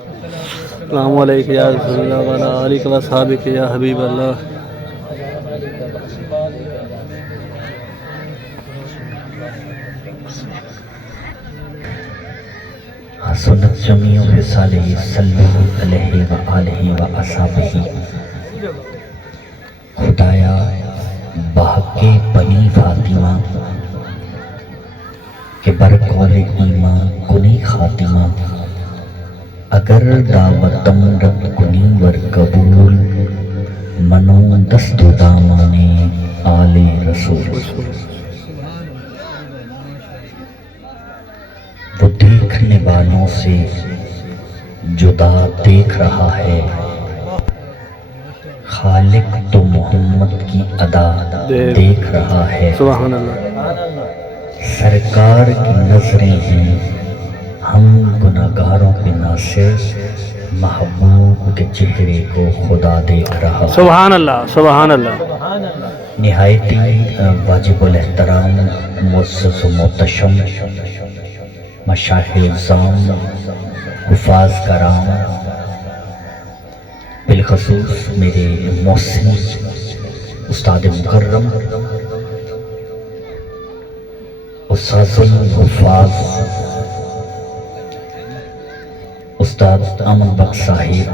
السلام علیکم یا رسول اللہ وعلیٰ آلہ و اصحابہ یا حبیب اللہ. سنت جمیع رسالہ صلی علیہ وآلہ وآصحابہ. خدایا بحق بنی فاطمہ کہ برقول ایمان کنی خاتمہ. اگر دعوتم رب کنی ور قبول منو دست و دامان آل رسول. وہ دیکھنے والوں سے جدا دیکھ رہا ہے، خالق تو محمد کی ادا دیکھ رہا ہے. سبحان اللہ. سرکار کی نظریں ہیں، ہم گناہگاروں پہ ناصر، محبوب کے چہرے کو خدا دیکھ رہا ہے. سبحان اللہ. سبحان اللہ. نہایت واجب الاحترام معزز و محتشم مشائخ اعظام، حفاظ کرام، بالخصوص میرے محسن استاد مکرم استاذ الحفاظ استاد امن بخش صاحب،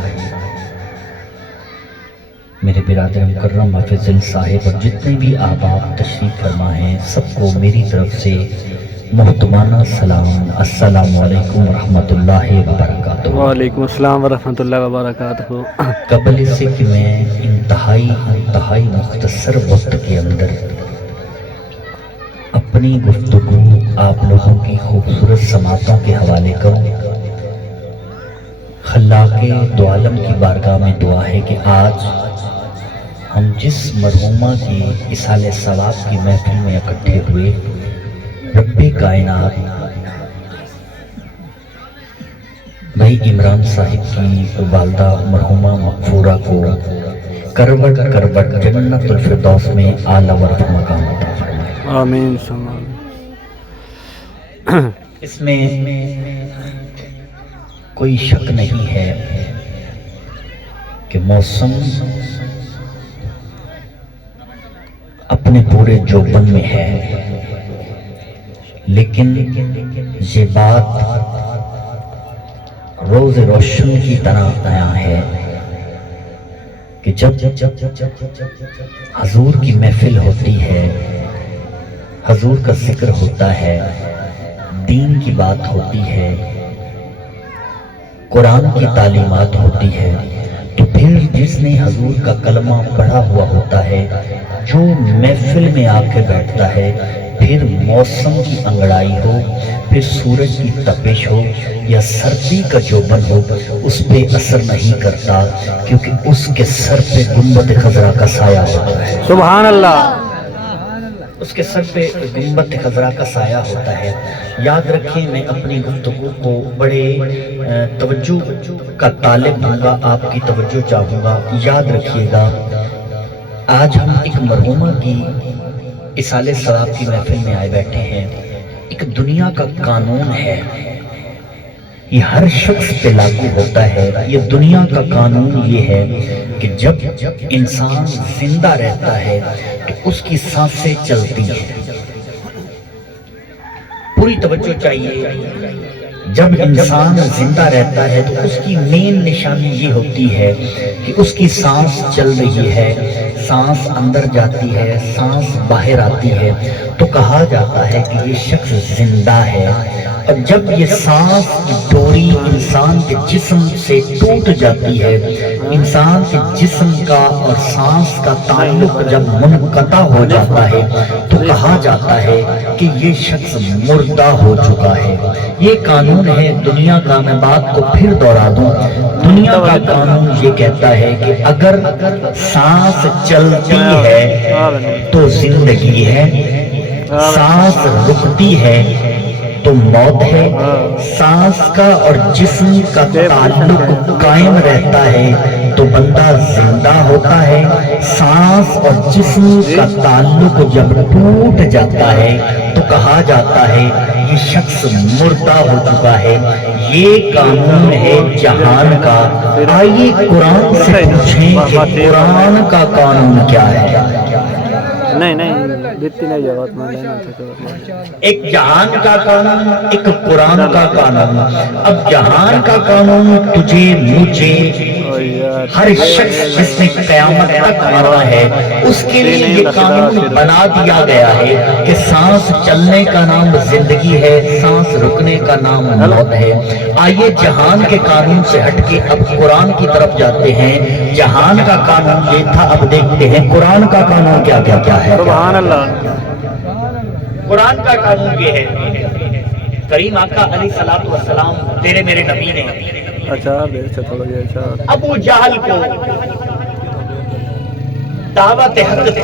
میرے برادر مکرم حافظ صاحب، اور جتنے بھی احباب تشریف فرما ہیں سب کو میری طرف سے محترمانہ سلام. السلام علیکم ورحمۃ اللہ وبرکاتہ. وعلیکم السلام ورحمۃ اللہ وبرکاتہ. قبل اس سے کہ میں انتہائی مختصر وقت کے اندر اپنی گفتگو آپ لوگوں کی خوبصورت سماعتوں کے حوالے کروں، خلاق دو عالم کی بارگاہ میں دعا ہے کہ آج ہم جس مرحومہ کی اصالہ ثواب کی محفل میں اکٹھے ہوئے، رب کائنات بھائی عمران صاحب کی والدہ مرحومہ مغفورہ کو کروٹ کروٹ جنت الفردوس میں اعلیٰ ورفع مقام عطا فرمائے. آمین. اس میں کوئی شک نہیں ہے کہ موسم اپنے پورے جوبن میں ہے، لیکن یہ بات روز روشن کی طرح آیا ہے کہ جب حضور کی محفل ہوتی ہے، حضور کا ذکر ہوتا ہے، دین کی بات ہوتی ہے، قرآن کی تعلیمات ہوتی ہے، تو پھر جس نے حضور کا کلمہ پڑھا ہوا ہوتا ہے، جو محفل میں آ کے بیٹھتا ہے، پھر موسم کی انگڑائی ہو، پھر سورج کی تپش ہو یا سردی کا جوبن ہو، اس پہ اثر نہیں کرتا، کیونکہ اس کے سر پہ گنبد خضرا کا سایہ ہوتا ہے. سبحان اللہ. اس کے سر پہ گنبد خضرا کا سایہ ہوتا ہے. یاد رکھیں، میں اپنی گفتگو کو بڑے توجہ کا طالب ہوں گا، آپ کی توجہ چاہوں گا. یاد رکھیے گا، آج ہم ایک مرحومہ کی اصالہ ثواب کی محفل میں آئے بیٹھے ہیں. ایک دنیا کا قانون ہے، یہ ہر شخص پہ لاگو ہوتا ہے. یہ دنیا کا قانون یہ ہے کہ جب انسان زندہ رہتا ہے تو اس کی سانسیں چلتی ہیں. پوری توجہ چاہیے. جب انسان زندہ رہتا ہے تو اس کی مین نشانی یہ ہوتی ہے کہ اس کی سانس چل رہی ہے، سانس اندر جاتی ہے، سانس باہر آتی ہے، تو کہا جاتا ہے کہ یہ شخص زندہ ہے. اور جب یہ سانس کی ڈوری انسان کے جسم سے ٹوٹ جاتی ہے، انسان کے جسم کا اور سانس کا تعلق جب منقطع ہو جاتا ہے، تو کہا جاتا ہے کہ یہ شخص مردہ ہو چکا ہے. یہ قانون ہے دنیا کا. میں بات کو پھر دوہرا دوں، دنیا کا قانون یہ کہتا ہے کہ اگر سانس چلتی ہے تو زندگی ہے، سانس رکتی ہے تو موت ہے. سانس کا اور جسم کا تعلق قائم رہتا ہے تو بندہ زندہ ہوتا ہے. سانس اور جسم کا تعلق جب ٹوٹ جاتا ہے تو کہا جاتا ہے یہ شخص مردہ ہو چکا ہے. یہ قانون ہے جہان کا. آئیے قرآن سے پوچھیں کہ قرآن کا قانون کیا ہے. نہیں دیتی نہیں جواب میں لینا تھا. ایک جہان کا قانون, ایک قرآن کا قانون. اب جہان کا قانون تجھے, مجھے, ہر شخص جس نے قیامت تک مرا ہے اس کے لیے یہ قانون بنا دیا گیا ہے کہ سانس چلنے کا نام زندگی ہے, سانس رکنے کا نام موت ہے. آئیے جہان کے قانون سے ہٹ کے اب قرآن کی طرف جاتے ہیں. جہان کا قانون یہ تھا, اب دیکھتے ہیں قرآن کا قانون کیا کیا کیا ہے. سبحان اللہ. قرآن کا قانون یہ ہے, کریم آقا علیہ الصلوۃ والسلام تیرے میرے نبی نے ابو جہل کو دعوت حق دی.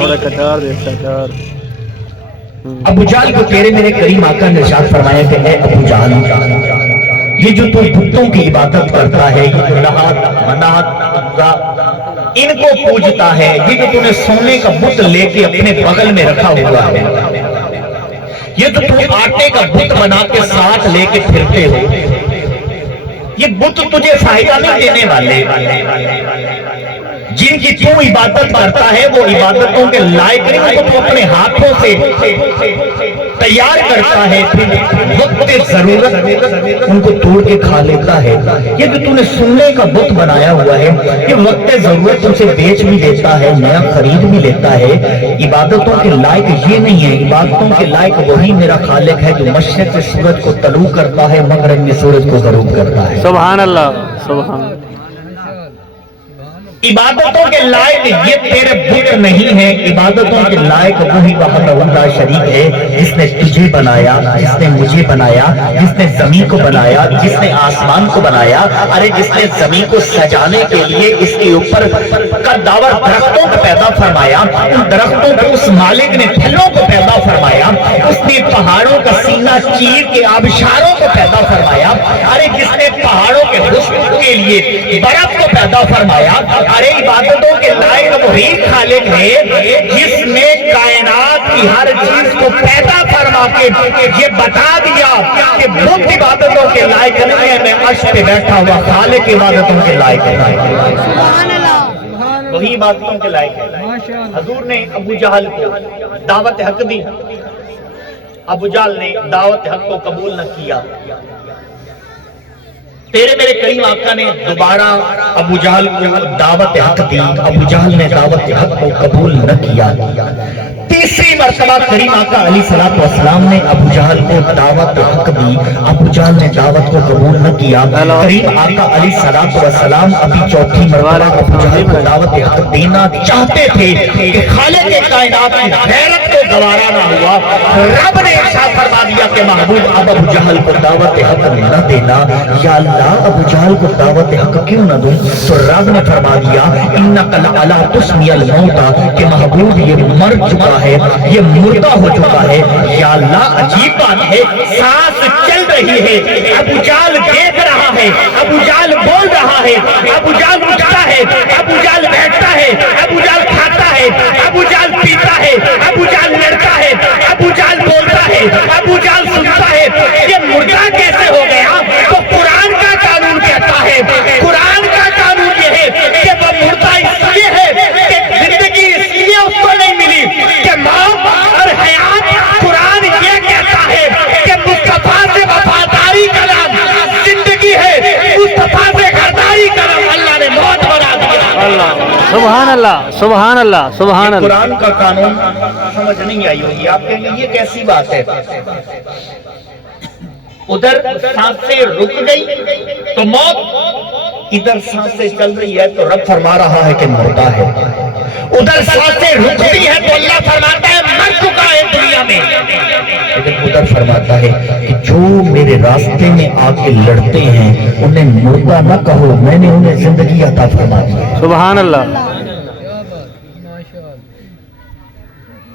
ابو جہل کو تیرے میرے کریم آقا نے ارشاد فرمایا کہ اے ابو جہل, یہ جو تو بتوں کی عبادت کرتا ہے, یہ لات منات ان کو پوجتا ہے, یہ جو تو نے سونے کا بت لے کے اپنے بغل میں رکھا ہوا ہے, یہ جو تو آٹے کا بت بنا کے ساتھ لے کے پھرتے ہو, یہ بت تجھے فائدہ نہیں دینے والے. جن کی تو عبادت کرتا ہے وہ عبادتوں کے لائق نہیں, تو اپنے ہاتھوں سے تیار کرتا ہے, پھر وقت ضرورت ان کو توڑ کے کھا لیتا ہے. یہ جو تو نے سونے کا بت بنایا ہوا ہے, یہ وقت ضرورت ان سے بیچ بھی دیتا ہے, نیا خرید بھی لیتا ہے. عبادتوں کے لائق یہ نہیں ہے. عبادتوں کے لائق وہی میرا خالق ہے جو مشرق سے سورج کو طلوع کرتا ہے, مغرب میں سورج کو غروب کرتا ہے. سبحان اللہ. سبحان. عبادتوں کے لائق یہ تیرے بت نہیں ہے. عبادتوں کے لائق وہی وحدہ لا شریک ہے جس نے تجھے بنایا, جس نے مجھے بنایا, جس نے زمین کو بنایا, جس نے آسمان کو بنایا. ارے جس نے زمین کو سجانے کے لیے اس کے اوپر قداور درختوں کو پیدا فرمایا, ان درختوں کو اس مالک نے پھلوں کو پیدا فرمایا, اس نے پہاڑوں کا سینہ چیر کے آبشاروں کو پیدا فرمایا. ارے جس نے پہاڑوں کے حسن کے لیے برف کو پیدا فرمایا. ارے عبادتوں کے لائق وہی خالق ہے جس نے کائنات کی ہر چیز کو پیدا فرما کے یہ بتا دیا کہ بت عبادتوں کے لائق نہیں ہے, میں عرش پہ بیٹھا ہوا خالق عبادتوں کے لائق ہے. وہی عبادتوں کے لائق ہے. حضور نے ابو جہل کو دعوت حق دی, ابو جہل نے دعوت حق کو قبول نہ کیا. تیرے میرے کریم آقا نے دوبارہ ابو جہل کو دعوت حق دی. ابو جہل نے دعوت حق کو قبول نہ کیا. تیسری مرتبہ کریم آقا علیہ الصلوۃ والسلام نے ابو جہل کو دعوت حق دی. ابو جہل نے دعوت کو قبول نہ کیا. کریم آقا علیہ الصلوۃ والسلام ابھی چوتھی مرتبہ ابو جہل کو دعوت حق دینا چاہتے تھے کہ خالق کائنات کی غیرت کو گوارا نہ ہوا. رب نے ارشاد فرما دیا کہ محبوب اب ابو جہل کو دعوت حق نہ دینا. یا اللہ, ابو جہل کو دعوت حق کیوں نہ دوں؟ تو رب نے فرما دیا انک لعلی تسمی الموت, کہ محبوب یہ مر چکا ہے, یہ مردہ ہو چکا ہے. یا اللہ عجیب بات ہے, سانس چل رہی ہے, ابو جہل دیکھ رہا ہے, ابو جہل بول رہا ہے, ابو جہل اٹھتا ہے, ابو جہل بیٹھتا ہے, ابو جہل کھاتا ہے, ابو جہل پیتا ہے, ابو جہل لڑتا ہے, ابو جہل بولتا ہے, ابو جہل سنتا ہے. یہ مردہ کیسے ہو گیا؟ تو قرآن کا قانون کہتا ہے, قرآن کا قانون یہ ہے کہ وہ مردہ اس لیے ہے کہ زندگی اس لیے اس کو نہیں ملی کہ موت اور حیات. قرآن یہ کہتا ہے کہ مصطفیٰ سے وفاداری کا نام زندگی ہے, مصطفیٰ سے غداری کا نام اللہ نے موت بنا دیا. اللہ. سبحان اللہ. سبحان اللہ. سبحان اللہ. قرآن کا قانون سمجھ نہیں آئی ہوگی. آپ کہیں گے یہ کیسی بات ہے؟ ادھر سانسیں رک گئی تو موت, ادھر سانسیں چل رہی ہے تو رب فرما رہا ہے کہ مردہ ہے. ادھر سانسیں رکتی ہے تو اللہ فرماتا ہے مر چکا ہے دنیا میں. لیکن ادھر فرماتا ہے کہ جو میرے راستے میں آ کے لڑتے ہیں انہیں مردہ نہ کہو, میں نے انہیں زندگی عطا فرما دی. سبحان اللہ.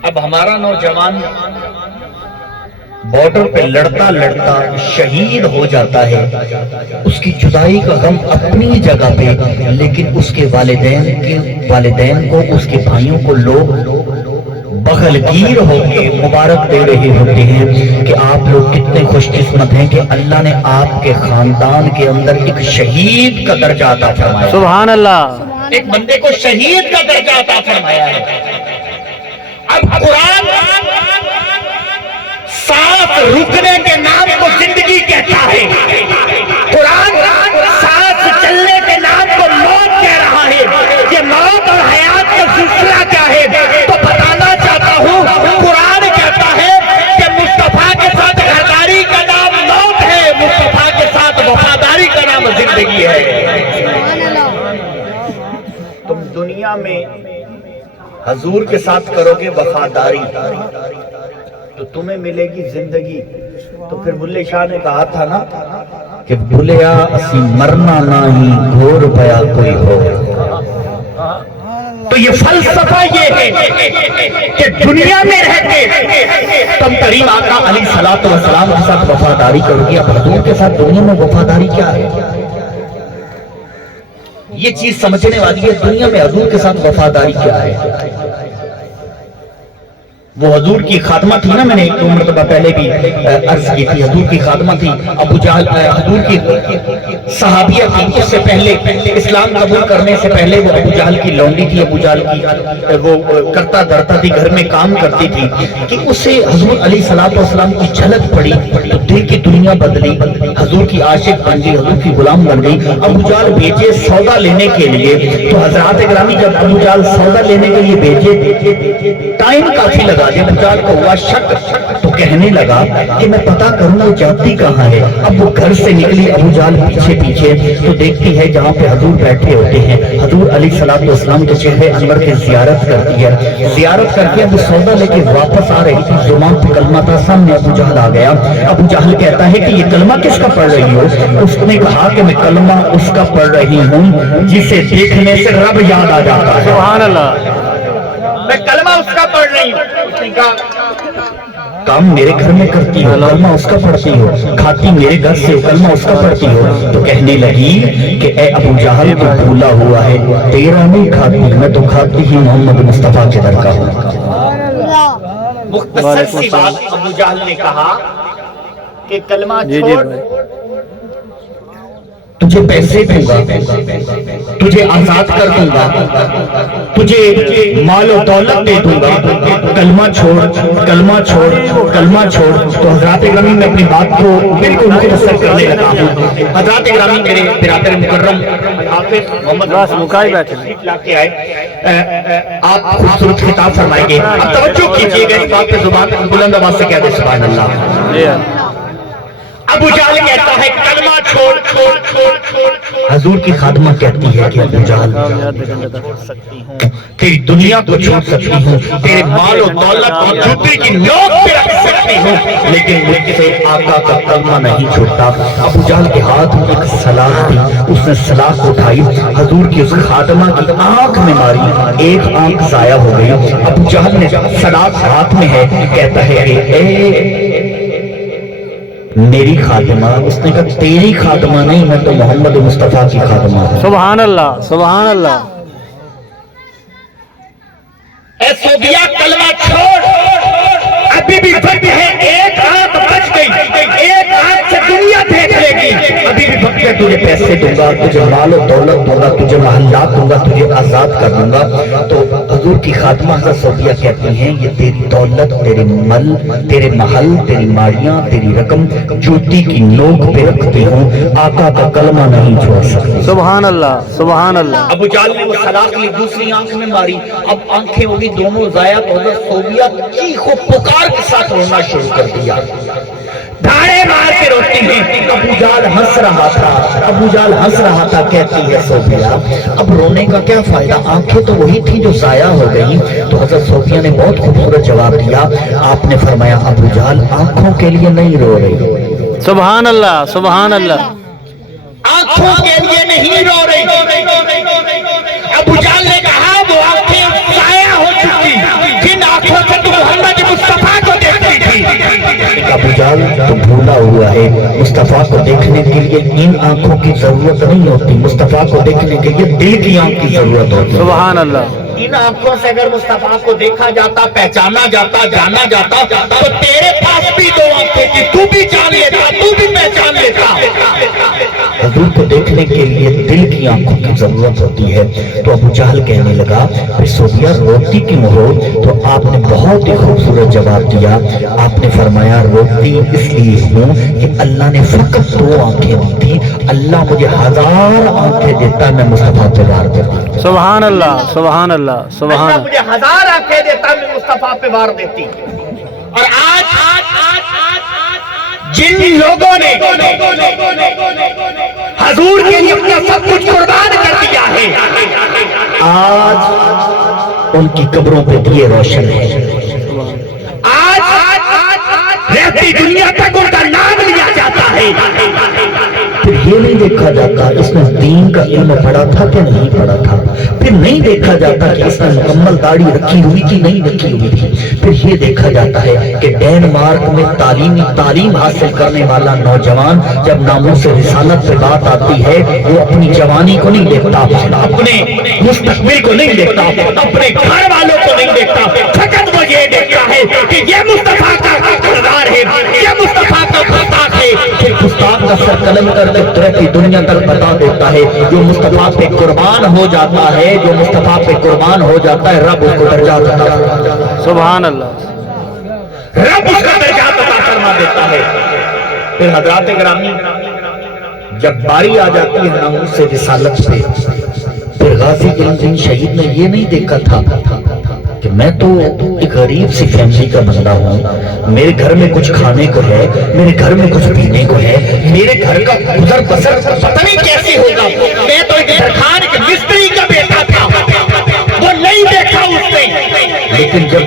اب ہمارا نوجوان بارڈر پہ لڑتا لڑتا شہید ہو جاتا ہے, اس کی جدائی کا غم اپنی جگہ پہ, لیکن اس کے والدین کو, اس کے بھائیوں کو لوگ بخلگیر ہو کے مبارک دے رہے ہوتے ہیں کہ آپ لوگ کتنے خوش قسمت ہیں کہ اللہ نے آپ کے خاندان کے اندر ایک شہید کا درجہ عطا فرمایا. سبحان اللہ. ایک بندے کو شہید کا درجہ عطا فرمایا ہے. اب قرآن سانس رکنے کے نام کو زندگی کہتا ہے. قرآن سانس چلنے کے نام کو موت کہہ رہا ہے. یہ موت اور حیات کا سلسلہ کیا ہے تو بتانا چاہتا ہوں. قرآن کہتا ہے کہ مصطفیٰ کے ساتھ غداری کا نام موت ہے, مصطفیٰ کے ساتھ وفاداری کا نام زندگی ہے. تم دنیا میں حضور کے ساتھ کرو گے وفاداری تو تمہیں ملے گی زندگی. تو پھر بلے شاہ نے کہا تھا نا کہ بھولیا اسی مرنا نہیں گھور پیا کوئی ہو. تو یہ فلسفہ یہ ہے کہ دنیا میں رہ کے تم کریم آقا علیہ الصلوۃ والسلام کے ساتھ وفاداری کرو گے. اب حضور کے ساتھ دنیا میں وفاداری کیا ہے یہ چیز سمجھنے والی ہے. دنیا میں حضور کے ساتھ وفاداری کیا ہے. وہ حضور کی خاتمہ تھی نا, میں نے ایک دو مرتبہ پہلے بھی عرض کی تھی. حضور کی خاتمہ تھی. ابو جہل حضور کی صحابیہ تھی. اس سے پہلے اسلام قبول کرنے سے پہلے وہ ابو جہل کی لونڈی تھی. ابو جہل کی وہ کرتا دھرتا تھی, گھر میں کام کرتی تھی کہ اسے حضور علیہ الصلوۃ والسلام کی جھلک پڑی تو دل کی دنیا بدلی, حضور کی عاشق بن گئی, حضور کی غلام بن گئی. ابو جہل بھیجے سودا لینے کے لیے. تو حضرات گرامی جب ابو جہل سودا لینے کے لیے بھیجے ٹائم کافی لگا. جب ابو جہل کو ہوا شک تو کہنے لگا کہ میں پتا کروں وہ جاتی کہاں ہے. اب وہ گھر سے نکلی ابو جہل پیچھے پیچھے تو دیکھتی ہے جہاں پہ حضور بیٹھے ہوتے ہیں. حضور علیہ الصلوۃ والسلام کے چہرے انور کی زیارت کرتی ہے. زیارت کر کے اب سودا لے کے واپس آ رہی تھی. زبان پہ کلمہ تھا, سامنے ابو جہل آ گیا. ابو جہل کہتا ہے کہ یہ کلمہ کس کا پڑھ رہی ہو. اس نے کہا کہ میں کلمہ اس کا پڑھ رہی ہوں جسے دیکھنے سے رب یاد آ جاتا ہے. سبحان اللہ. میں کلمہ اس کا پڑھ رہی ہوں. اس نے کہا کام میرے گھر میں کرتی ہو, کلمہ اس کا پڑھتی ہو, کھاتی میرے گھر سے, کلمہ اس کا پڑھتی ہو. تو کہنے لگی کہ اے ابو جہل تو بھولا ہوا ہے, تیرا نہیں کھاتی, میں تو کھاتی ہی محمد مصطفیٰ کے در کا ہوں. مختصر سی بات ابو جہل نے کہا کہ کلمہ چھوڑ, تجھے پیسے دوں گا, تجھے آزاد کر دوں گا, تجھے مال و دولت دے دوں گا, کلمہ چھوڑ, کلمہ چھوڑ, کلمہ چھوڑ. تو حضرات گرامی میں اپنی بات کو بالکل مختصر کرنے لگا ہوں. حضرات گرامی میرے برادر مکرم حافظ محمد لا کے آئے, آپ خوبصورت خطاب فرمائیں گے. اب توجہ کیجئے گا اس بات پہ, زبان بلند آواز سے کہتے سبحان اللہ. ابو جہل کہتا ہے کلمہ چھوڑ چھوڑ چھوڑ چھوڑ. حضور کی خادمہ کہتی ہے کہ ابو جہل چھوڑ سکتی ہوں, تیری دنیا کو چھوڑ سکتی ہوں, تیرے مال و دولت کو جوتے کی نوک پہ رکھ سکتی ہوں, لیکن مجھ سے آقا کا کلمہ نہیں چھوڑتا. ابو جہل کے ہاتھ میں ایک سلاخ تھی, اس نے سلاخ اٹھائی, حضور کی اس خادمہ کی آنکھ میں ماری, ایک آنکھ ضائع ہو گئی. ابو جہل نے سلاخ ہاتھ میں ہے, کہتا ہے کہ اے میری خادمہ. اس نے کہا تیری خادمہ نہیں, میں تو محمد مصطفیٰ کی خادمہ ہوں. سبحان اللہ, سبحان اللہ. اے صوفیہ کلمہ چھوڑ, ابھی بھی وقت ہے, ایک آنکھ بچ گئی, ایک آنکھ سے دنیا دیکھ لے گی. ابھی بھی وقت ہے, تجھے پیسے دوں گا, تجھے مال و دولت دوں گا, تجھے محلات دوں گا, تجھے آزاد کر دوں گا. تو حضور کی خاتمہ حضرت صوفیہ کہتی ہیں یہ تیری دولت, تیرے مل, تیرے محل, تیری ماڑیاں, تیری رقم جوتی کی نوک پہ رکھتی ہوں, آقا کا کلمہ نہیں چھوڑ سکتی. سبحان اللہ, سبحان اللہ. ابو جہل نے وہ سلاخ لی, دوسری آنکھ میں ماری, اب آنکھیں ہوگی دونوں ضائع. تو حضرت صوفیہ چیخ و پکار کے ساتھ رونا شروع کر دیا, دھاڑے مار کے روتی ہیں. ابو جہل ہنس رہا تھا, ابو جہل ہنس رہا تھا. کہتی ہے صوفیہ اب رونے کا کیا فائدہ, آنکھیں تو وہی تھی جو ضائع ہو گئی. تو حضرت صوفیہ نے بہت خوبصورت جواب دیا. آپ نے فرمایا ابو جہل آنکھوں کے لیے نہیں رو رہی. سبحان اللہ, سبحان اللہ. آنکھوں کے لیے نہیں رو رہی. ابو جہل نے کہا وہ آنکھیں ضائع ہو چکی, جن آنکھوں سے تو محمد مصطفیٰ کو دیکھتی تھی. ابو جہل تو بھولا ہوا ہے, مصطفیٰ کو دیکھنے کے لیے ان آنکھوں کی ضرورت نہیں ہوتی, مصطفیٰ کو دیکھنے کے لیے دل کی آنکھ کی ضرورت ہوتی ہے. سبحان اللہ. ان آنکھوں سے اگر مصطفیٰ کو دیکھا جاتا، پہچانا جاتا، جانا جاتا، تو تیرے پاس بھی دو آنکھیں تھی، تو بھی جان لیتا، تو بھی پہچان لیتا۔ حضور کو دیکھنے کے لیے دل کی آنکھوں کی ضرورت ہوتی ہے۔ تو ابو جہل کہنے لگا پھر صوفیہ روتی کیوں ہو؟ تو آپ نے بہت ہی خوبصورت جواب دیا۔ آپ نے فرمایا روتی اس لیے ہوں کہ اللہ نے فقط دو آنکھیں دی تھی، اللہ مجھے 1000 آنکھیں دیتا، میں مصطفیٰ پہ وار کرتی۔ سبحان اللہ، سبحان اللہ، سبحان اللہ اللہ۔ مجھے 1000 آنکھیں دیتا، میں مصطفیٰ پہ وار دیتی۔ اور آج جن لوگوں نے حضور کے لیے اپنا سب کچھ قربان کر دیا ہے، آج ان کی قبروں پہ دیے روشن ہے۔ آج رہتی دنیا تک ان کا نام لیا جاتا ہے، پھر یہ نہیں دیکھا جاتا اس نے دین کا علم پڑھا تھا کہ نہیں پڑھا تھا، پھر نہیں دیکھا جاتا کہ اس نے مکمل داڑھی رکھی ہوئی تھی نہیں رکھی ہوئی تھی، پھر یہ دیکھا جاتا ہے کہ ڈینمارک میں تعلیم حاصل کرنے والا نوجوان جب ناموں سے رسالت پہ بات آتی ہے وہ اپنی جوانی کو نہیں دیکھتا، اپنے مستقبل کو نہیں دیکھتا، اپنے گھر والوں کو نہیں دیکھتا، فقط وہ یہ دیکھتا ہے کہ یہ مصطفیٰ کا کردار ہے، یہ مصطفیٰ کا گستاخ ہے۔ پھر گستاخ کا سر قلم کر کے ترقی دنیا تک بتا دیتا ہے جو مصطفیٰ پہ قربان ہو جاتا ہے، جو مصطفیٰ پہ قربان ہو جاتا ہے رب اس کو درجات عطا فرما دیتا ہے۔ سبحان اللہ، رب اس کا درجات عطا فرما دیتا ہے۔ پھر حضرات گرامی جب باری آ جاتی ہے ناموس سے رسالت پہ، پھر غازی علم دین شہید نے یہ نہیں دیکھا تھا کہ میں تو ایک غریب سی فیملی کا بندہ ہوں، میرے گھر میں کچھ کھانے کو ہے، میرے گھر میں کچھ پینے کو ہے، میرے گھر کا گزر بسر پتہ نہیں کیسے ہوگا، میں تو ایک درخان ایک مستری کا بیٹا تھا، وہ نہیں دیکھا اس نے۔ لیکن جب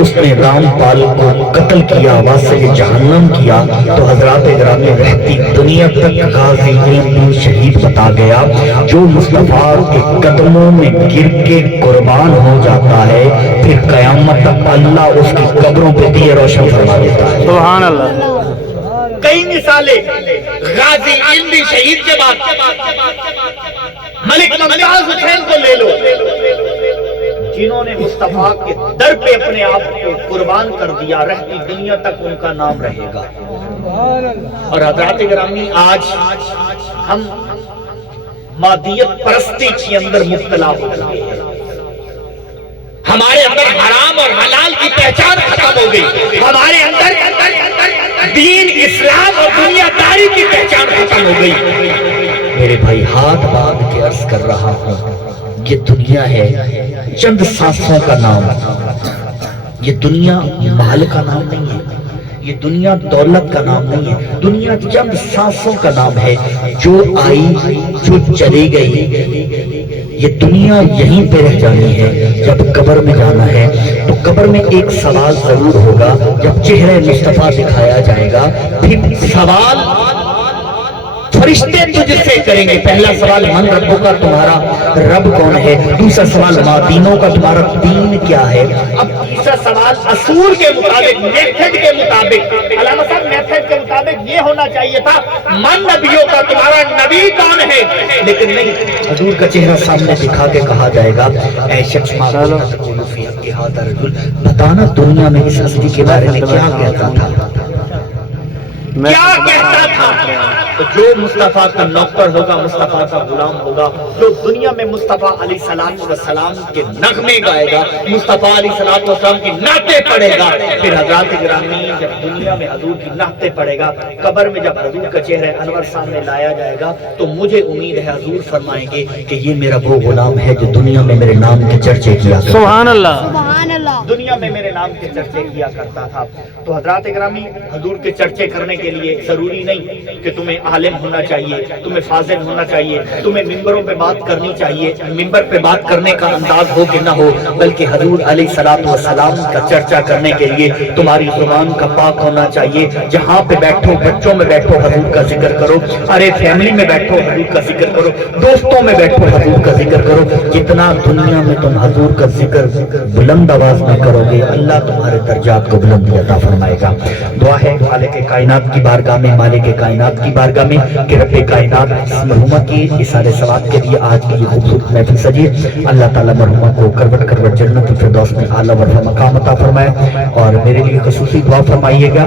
اس نے رام پال کو قتل کیا، آواز سے یہ جہنم کیا، تو حضرات گرامی رہتی دنیا تک غازی علم دین شہید بتا گیا جو مصطفیٰ کے قدموں میں گر کے قربان ہو جاتا ہے پھر قیامت تک اللہ اس کی قبروں پہ دیے روشن فرما دیتا ہے۔ سبحان اللہ۔ کئی مثالیں غازی علم دین شہید کے بعد ملک ممتاز حسین کو لے لو، جنہوں نے مصطفیٰ کے در پہ اپنے آپ کو قربان کر دیا، رہتی دنیا تک ان کا نام رہے گا۔ اور حضرات گرامی آج ہم مادیت پرستی کے اندر مبتلا ہو چکے ہیں، ہمارے اندر حرام اور حلال کی پہچان ختم ہو گئی، ہمارے اندر دین اسلام اور دنیا داری کی پہچان ختم ہو گئی۔ میرے بھائی ہاتھ باندھ کے عرض کر رہا ہوں یہ دنیا ہے چند سانسوں کا نام، یہ دنیا مال کا نام نہیں ہے، یہ دنیا دولت کا نام نہیں ہے، دنیا چند سانسوں کا نام ہے، جو آئی جو چلی گئی، یہ دنیا یہیں پہ رہ جانی ہے۔ جب قبر میں جانا ہے تو قبر میں ایک سوال ضرور ہوگا، جب چہرے مصطفیٰ دکھایا جائے گا پھر سوال فرشتے تجھ سے کریں گے۔ پہلا سوال من ربوں کا، تمہارا رب کون ہے؟ دوسرا سوال ما دینوں کا، تمہارا دین کیا ہے؟ اب تیسرا سوال اصول کے مطابق، میتھڈ کے مطابق، علامہ صاحب میتھڈ کے مطابق یہ ہونا چاہیے تھا من نبیوں کا، تمہارا نبی کون ہے؟ لیکن نہیں، حضور کا چہرہ سامنے دکھا کے کہا جائے گا اے شخص بتانا دنیا میں اس ہستی کے بارے میں کیا کہتا تھا، کیا کہتا تھا؟ تو جو مصطفیٰ کا نوکر ہوگا، مصطفیٰ کا غلام ہوگا، جو دنیا میں مصطفیٰ علیہ السلام کے نغمے گائے گا، مصطفیٰ علیہ السلام کی نعتیں پڑھے گا، پھر حضرات گرامی جب دنیا میں حضور کی نعتیں پڑھے گا، قبر میں جب حضور کا چہرہ انور سامنے لایا جائے گا تو مجھے امید ہے حضور فرمائیں گے کہ یہ میرا وہ غلام ہے جو دنیا میں میرے نام کے چرچے کیا کرتا، سبحان اللہ، سبحان اللہ، دنیا میں میرے نام کے چرچے کیا کرتا تھا۔ تو حضرات گرامی حضور کے چرچے کرنے کے لیے ضروری نہیں کہ تمہیں عالم ہونا چاہیے، تمہیں فاضل ہونا چاہیے، تمہیں ممبروں پہ بات کرنی چاہیے، ممبر پہ بات کرنے کا انداز ہو کہ نہ ہو، بلکہ حضور علیہ السلام کا چرچا کرنے کے لیے تمہاری زبان کا پاک ہونا چاہیے۔ جہاں پہ بیٹھو، بچوں میں بیٹھو حضور کا ذکر کرو، ارے فیملی میں بیٹھو حضور کا ذکر کرو، دوستوں میں بیٹھو حضور کا ذکر کرو۔ جتنا دنیا میں تم حضور کا ذکر بلند آواز میں کرو گے اللہ تمہارے درجات کو بلندی عطا فرمائے گا. دعا ہے خالق کائنات کی بارگاہ میں، مالک کائنات کی بارگاہ میں کہ رب کائنات اس مرحومہ کی اثار ثواب کے لیے آج کی یہ خوبصورت محفل سجی، اللہ تعالیٰ مرحومہ کو کروٹ کروٹ جنت الفردوس میں اعلیٰ ورفع مقام عطا فرمائے. اور میرے لیے خصوصی دعا فرمائیے گا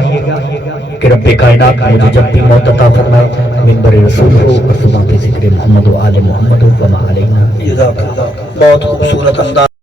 کہ رب کائنات مجھے جب بھی موت عطا فرمائے منبر رسول ہو اور زبان پہ ذکر محمد و آل محمد و ما علینا. بہت خوبصورت انداز